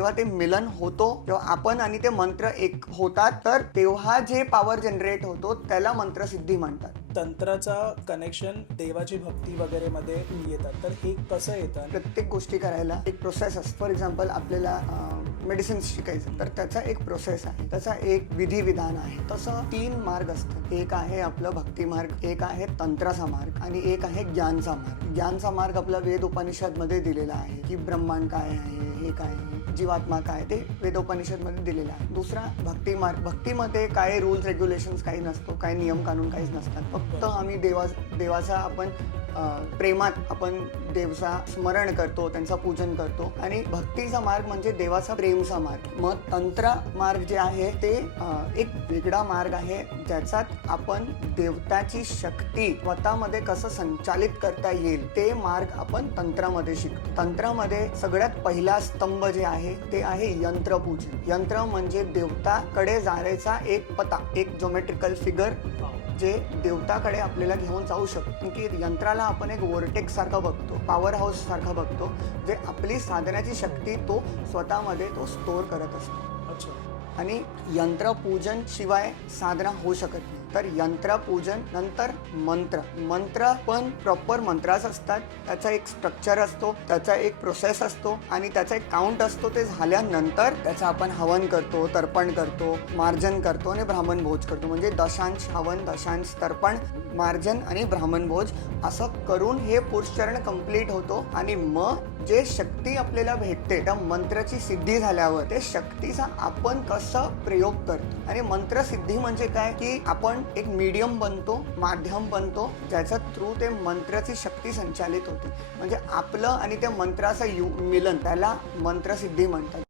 तेव्हा ते मिलन होतो, जेव्हा आपण आणि ते मंत्र एक होतात, तर तेव्हा जे पॉवर जनरेट होतो त्याला मंत्रसिद्धी म्हणतात. तंत्राचा कनेक्शन देवाची भक्ती वगैरे मध्ये येतात, तर हे कसं येतं? प्रत्येक गोष्टी करायला एक प्रोसेस असते. फॉर एक्झाम्पल आपल्याला मेडिसिन शिकायचं तर त्याचा एक प्रोसेस आहे, त्याचा एक विधी विधान आहे. तसं 3 मार्ग असतात. एक आहे आपलं भक्ती मार्ग, एक आहे तंत्राचा मार्ग आणि एक आहे ज्ञानचा मार्ग. ज्ञानचा मार्ग आपला वेद उपनिषद मध्ये दिलेला आहे की ब्रह्मांड काय आहे, हे काय आहे, जीवात्मा काय, ते वेदोपनिषद मध्ये दिलेलं आहे. दुसरा भक्ती मार्ग. भक्तीमध्ये काय रूल्स रेग्युलेशन्स काही नसतो, काही नियम कानून काहीच नसतात. फक्त आम्ही देवाचा आपण प्रेमात आपण देवाचा स्मरण करतो, त्यांचा पूजन करतो. आणि भक्तीचा मार्ग म्हणजे देवाचा प्रेमचा मार्ग. मग तंत्र मार्ग जे आहे ते एक वेगळा मार्ग आहे, ज्याच्यात आपण देवताची शक्ती स्वतःमध्ये कसं संचालित करता येईल ते मार्ग आपण तंत्रामध्ये शिकतो. तंत्रामध्ये सगळ्यात पहिला स्तंभ जे आहे ते आहे यंत्रपूजन. यंत्र म्हणजे देवताकडे जाण्याचा एक पता, एक ज्योमेट्रिकल फिगर जे देवताकडे आपल्याला घेऊन जाऊ शकतो. की यंत्राला आपण एक वोर्टेक्स सारखा बघतो, पॉवर हाऊस सारखा बघतो, जे आपली साधनाची शक्ती तो स्वतःमध्ये तो स्टोअर करत असतो. अच्छा. आणि यंत्रपूजन शिवाय साधना होऊ शकत नाही. तर यंत्रपूजन नंतर मंत्र पण प्रॉपर मंत्राच असतात. त्याचा एक स्ट्रक्चर असतो, त्याचा एक प्रोसेस असतो आणि त्याचा एक काउंट असतो. ते झाल्यानंतर त्याचा आपण हवन करतो, तर्पण करतो, मार्जन करतो आणि ब्राह्मण भोज करतो. म्हणजे दशांश हवन, दशांश तर्पण, मार्जन आणि ब्राह्मण भोज असं करून हे पुरुषचरण कंप्लीट होतो. आणि मग जे शक्ती आपल्याला भेटते त्या मंत्राची सिद्धी झाल्यावर ते शक्तीचा आपण कसं प्रयोग करतो. आणि मंत्रसिद्धी म्हणजे काय की आपण एक मीडियम बनतो, माध्यम बनतो, ज्याच्या थ्रू ते मंत्राची शक्ती संचालित होते. म्हणजे आपलं आणि त्या मंत्राचं मिलन, त्याला मंत्रसिद्धी म्हणतात.